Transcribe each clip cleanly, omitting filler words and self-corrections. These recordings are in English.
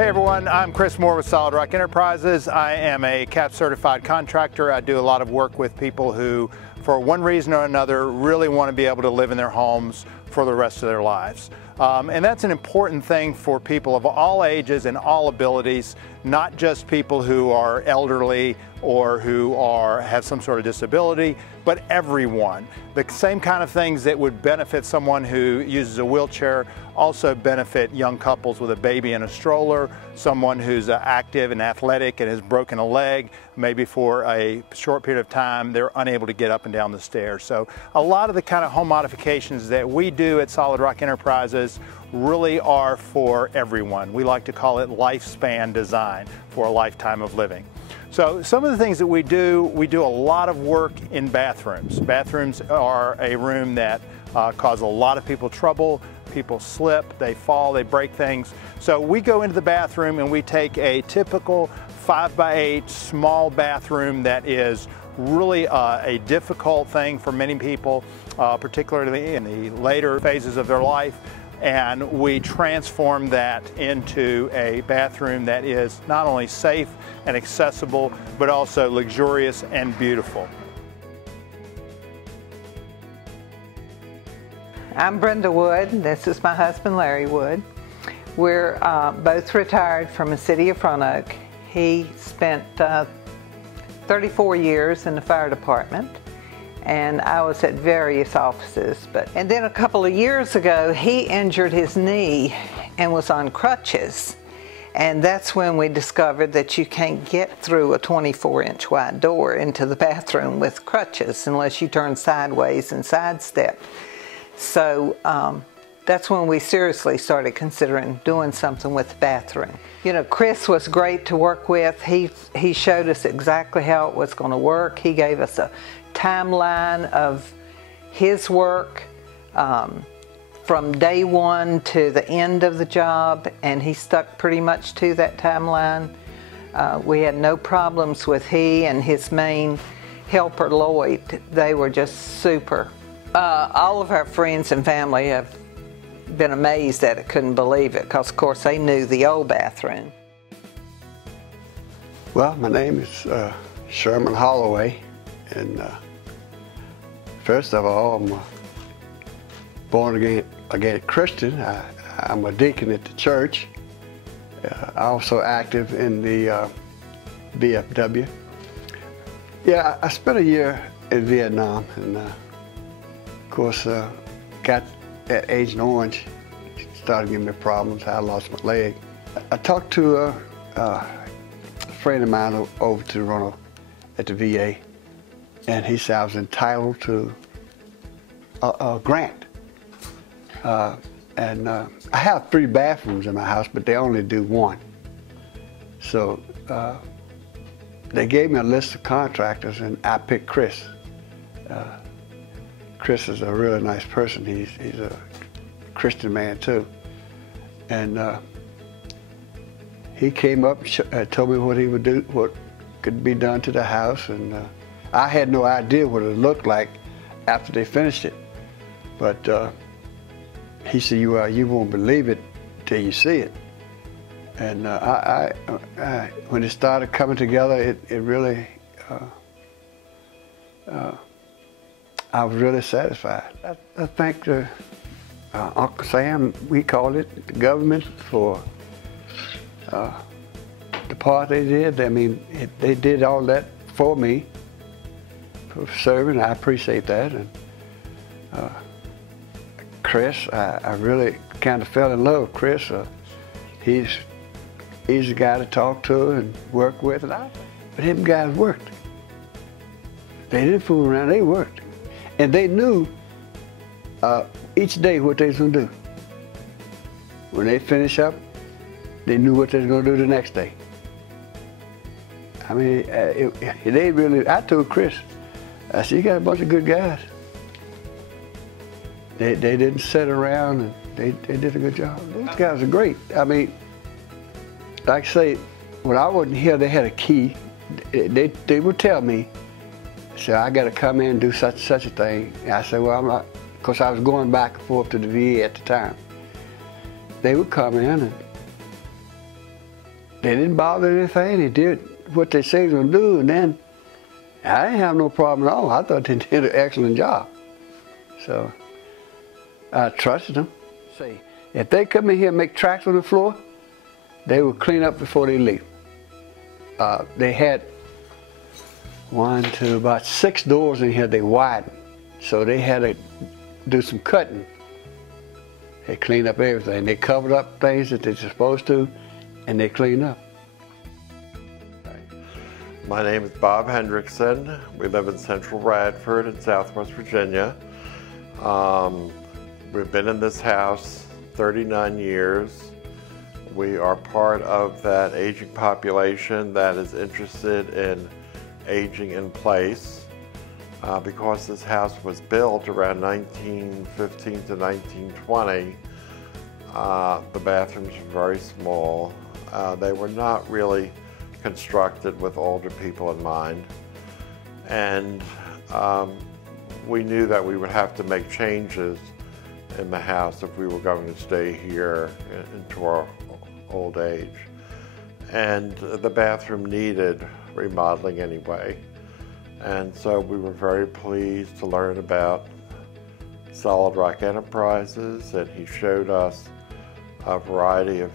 Hey everyone, I'm Chris Moore with Solid Rock Enterprises. I am a CAP certified contractor. I do a lot of work with people who, for one reason or another, really want to be able to live in their homes for the rest of their lives. And that's an important thing for people of all ages and all abilities, not just people who are elderly or who have some sort of disability, but everyone. The same kind of things that would benefit someone who uses a wheelchair also benefit young couples with a baby in a stroller, someone who's active and athletic and has broken a leg. Maybe for a short period of time they're unable to get up and down the stairs. So a lot of the kind of home modifications that we do at Solid Rock Enterprises really are for everyone. We like to call it lifespan design for a lifetime of living. So some of the things that we do a lot of work in bathrooms. Bathrooms are a room that cause a lot of people trouble. People slip, they fall, they break things. So we go into the bathroom and we take a typical 5x8 small bathroom that is really a difficult thing for many people, particularly in the later phases of their life. And we transform that into a bathroom that is not only safe and accessible, but also luxurious and beautiful. I'm Brenda Wood. This is my husband, Larry Wood. We're both retired from the city of Roanoke. He spent 34 years in the fire department, and I was at various offices. And then a couple of years ago, he injured his knee and was on crutches. And that's when we discovered that you can't get through a 24-inch wide door into the bathroom with crutches unless you turn sideways and sidestep. So that's when we seriously started considering doing something with the bathroom. You know, Chris was great to work with. He showed us exactly how it was going to work. He gave us a timeline of his work from day one to the end of the job, and he stuck pretty much to that timeline. We had no problems with he and his main helper, Lloyd. They were just super. All of our friends and family have been amazed at it, couldn't believe it, because of course they knew the old bathroom. Well, my name is Sherman Holloway, and first of all, I'm a born again Christian. I'm a deacon at the church. Also active in the VFW. Yeah, I spent a year in Vietnam, and of course got at Agent Orange, started giving me problems. I lost my leg. I talked to a friend of mine over to Roanoke at the VA, and he said I was entitled to a grant. And I have 3 bathrooms in my house, but they only do 1. So they gave me a list of contractors, and I picked Chris. Chris is a really nice person. He's a Christian man too. And he came up and told me what he would do, what could be done to the house. And I had no idea what it looked like after they finished it. But he said, you won't believe it till you see it. And when it started coming together, it really, I was really satisfied. I thank Uncle Sam, we called it, the government, for the part they did. I mean, they did all that for me, for serving. I appreciate that. And Chris, I really kind of fell in love with Chris. He's the guy to talk to and work with. But them guys worked. They didn't fool around, they worked. And they knew each day what they was gonna do. When they finish up, they knew what they was gonna do the next day. I mean, they really, I told Chris, I said, you got a bunch of good guys. They didn't sit around, and they did a good job. Those guys are great. I mean, like I say, when I wasn't here, they had a key. They would tell me, say, I got to come in and do such a thing. And I said, well, I'm not, because I was going back and forth to the VA at the time. They would come in and they didn't bother anything. They did what they said they were going to do, and then I didn't have no problem at all. I thought they did an excellent job. So I trusted them. See, if they come in here and make tracks on the floor, they will clean up before they leave. They had about 6 doors in here they widened. So they had to do some cutting. They cleaned up everything. They covered up things that they're supposed to, and they cleaned up. My name is Bob Hendrickson. We live in Central Radford in Southwest Virginia. We've been in this house 39 years. We are part of that aging population that is interested in aging in place. Because this house was built around 1915 to 1920, the bathrooms were very small. They were not really constructed with older people in mind. And we knew that we would have to make changes in the house if we were going to stay here into our old age. And the bathroom needed remodeling anyway. And so we were very pleased to learn about Solid Rock Enterprises, and he showed us a variety of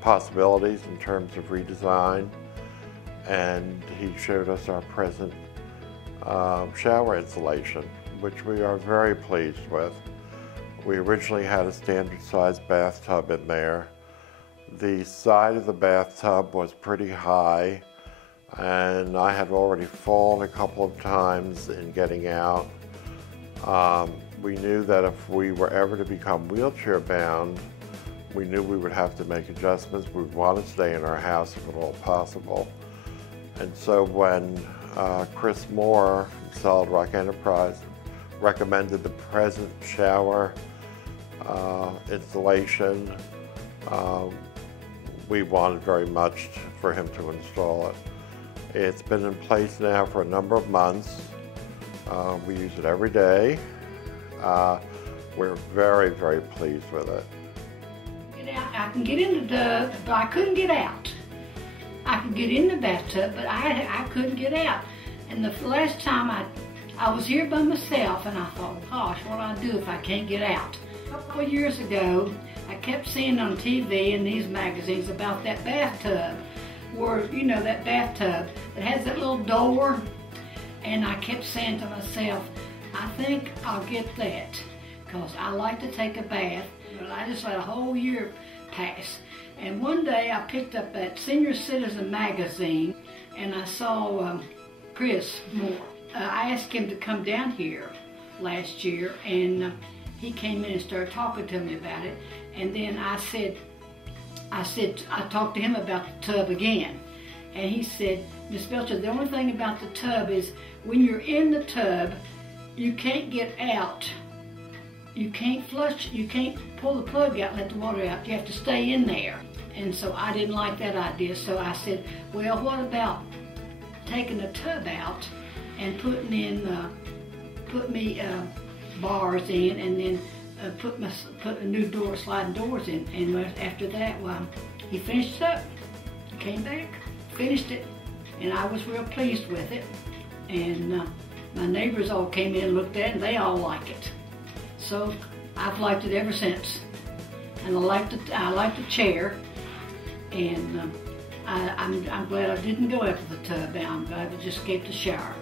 possibilities in terms of redesign, and he showed us our present shower installation, which we are very pleased with. We originally had a standard sized bathtub in there. The side of the bathtub was pretty high, and I had already fallen a couple of times in getting out. We knew that if we were ever to become wheelchair bound, we knew we would have to make adjustments. We would want to stay in our house if at all possible. And so when Chris Moore from Solid Rock Enterprise recommended the present shower installation, we wanted very much for him to install it. It's been in place now for a number of months. We use it every day. We're very, very pleased with it. I can get in the tub, but I couldn't get out. I could get in the bathtub, but I couldn't get out. And the last time I was here by myself, and I thought, gosh, what'll I do if I can't get out? A couple of years ago, I kept seeing on TV and these magazines about that bathtub, where, you know, that bathtub that has that little door. And I kept saying to myself, I think I'll get that, because I like to take a bath. But I just let a whole year pass. And one day I picked up that Senior Citizen magazine, and I saw Chris Moore. I asked him to come down here last year, and he came in and started talking to me about it. And then I talked to him about the tub again. And he said, Miss Belcher, the only thing about the tub is when you're in the tub, you can't get out. You can't flush, you can't pull the plug out and let the water out. You have to stay in there. And so I didn't like that idea. So I said, well, what about taking the tub out and putting in, put me bars in, and then put a new door, sliding doors in. And after that, well, he finished it up. He came back, finished it, and I was real pleased with it. And my neighbors all came in and looked at it, and they all like it. So I've liked it ever since. And I like the chair, and I'm glad I didn't go after the tub. I'm glad I just gave the shower.